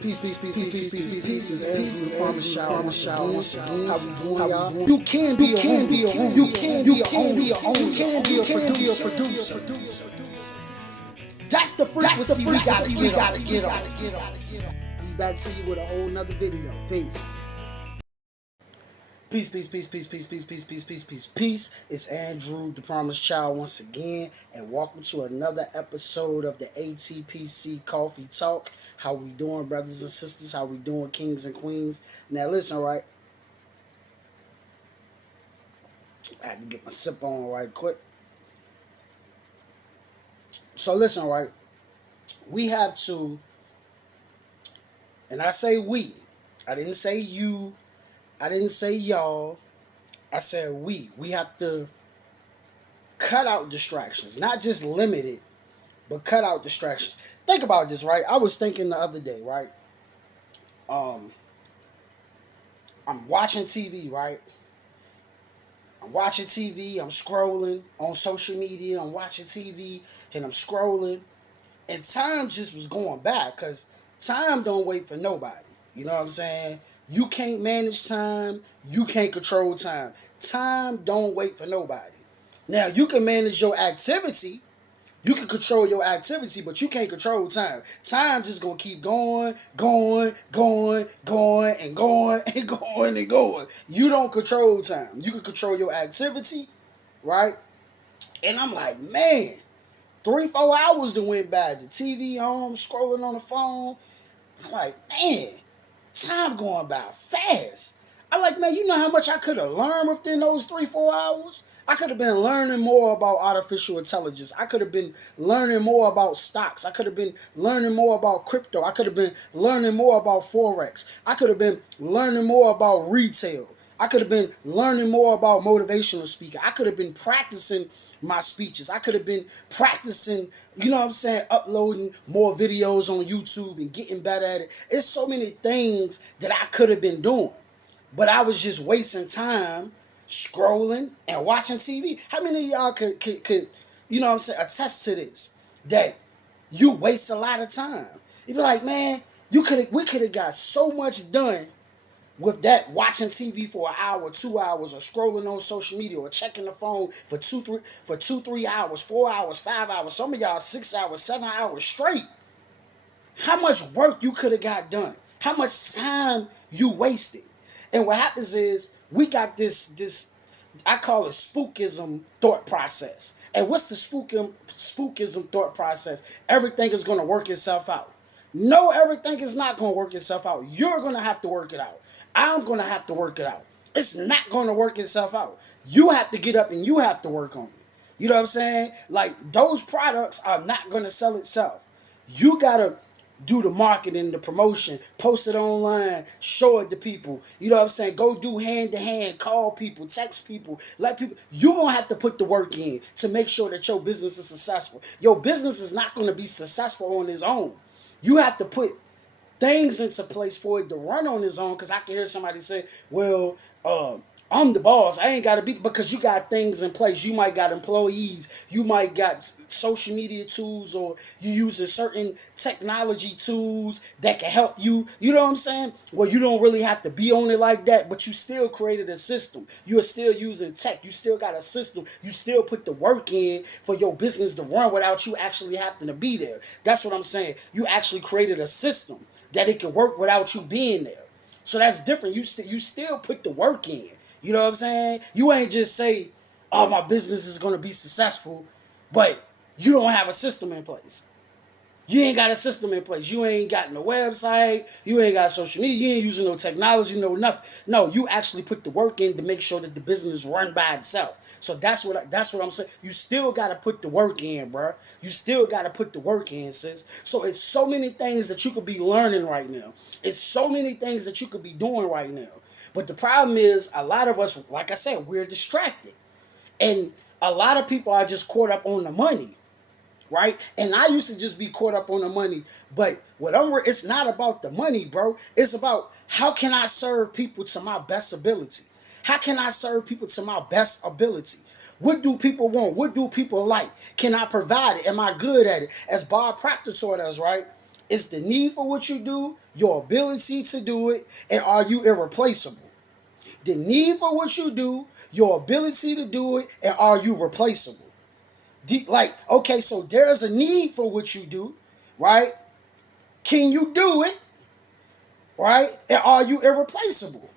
Peace. Is Karma Shower once again. How we doing, y'all? You can be a homie. You can be a producer. That's the frequency we gotta get on. Be back to you with a whole nother video. Peace. Peace. It's Andrew, the Promised Child, once again, and welcome to another episode of the ATPC Coffee Talk. How we doing, brothers and sisters? How we doing, kings and queens? Now, listen, right? I had to get my sip on right quick. So, listen, right? We have to, and I say we. I didn't say you. I didn't say y'all. I said we. We have to cut out distractions. Not just limit it, but cut out distractions. Think about this, right? I was thinking the other day, right? I'm watching TV, right? I'm watching TV. I'm scrolling on social media. I'm watching TV and I'm scrolling. And time just was going by because time don't wait for nobody. You know what I'm saying? You can't manage time. You can't control time. Time don't wait for nobody. Now, you can manage your activity. You can control your activity, but you can't control time. Time just going to keep going. You don't control time. You can control your activity, right? And I'm like, man, 3-4 hours that went by. The TV on, scrolling on the phone. I'm like, man, time going by fast. I'm like, man, you know how much I could have learned within those 3-4 hours? I could have been learning more about artificial intelligence. I could have been learning more about stocks. I could have been learning more about crypto. I could have been learning more about Forex. I could have been learning more about retail. I could have been learning more about motivational speaking. I could have been practicing my speeches. I could have been practicing, you know what I'm saying, uploading more videos on YouTube and getting better at it. It's so many things that I could have been doing. But I was just wasting time scrolling and watching TV. How many of y'all could you know what I'm saying, attest to this? That you waste a lot of time. You be like, man, we could have got so much done with that, watching TV for an hour, 2 hours, or scrolling on social media, or checking the phone for 3 hours, 4 hours, 5 hours. Some of y'all 6 hours, 7 hours straight. How much work you could have got done? How much time you wasted? And what happens is we got this I call it spookism thought process. And what's the spookism thought process? Everything is going to work itself out. No, everything is not going to work itself out. You're going to have to work it out. I'm going to have to work it out. It's not going to work itself out. You have to get up and you have to work on it. You know what I'm saying? Like, those products are not going to sell itself. You got to do the marketing, the promotion, post it online, show it to people. You know what I'm saying? Go do hand-to-hand, call people, text people, let people. You're going to have to put the work in to make sure that your business is successful. Your business is not going to be successful on its own. You have to put things into place for it to run on its own, because I can hear somebody say, well, I'm the boss. I ain't got to be, because you got things in place. You might got employees. You might got social media tools, or you using certain technology tools that can help you. You know what I'm saying? Well, you don't really have to be on it like that, but you still created a system. You are still using tech. You still got a system. You still put the work in for your business to run without you actually having to be there. That's what I'm saying. You actually created a system that it can work without you being there. So that's different. You still put the work in. You know what I'm saying? You ain't just say, oh, my business is going to be successful, but you don't have a system in place. You ain't got a system in place. You ain't got no website. You ain't got social media. You ain't using no technology, no nothing. No, you actually put the work in to make sure that the business run by itself. So that's what I'm saying. You still got to put the work in, bro. You still got to put the work in, sis. So it's so many things that you could be learning right now. It's so many things that you could be doing right now. But the problem is, a lot of us, like I said, we're distracted. And a lot of people are just caught up on the money, right? And I used to just be caught up on the money. But it's not about the money, bro. It's about, how can I serve people to my best ability? How can I serve people to my best ability? What do people want? What do people like? Can I provide it? Am I good at it? As Bob Proctor taught us, right? It's the need for what you do, your ability to do it, and are you irreplaceable? The need for what you do, your ability to do it, and are you replaceable? Like, okay, so there's a need for what you do, right? Can you do it, right? And are you irreplaceable?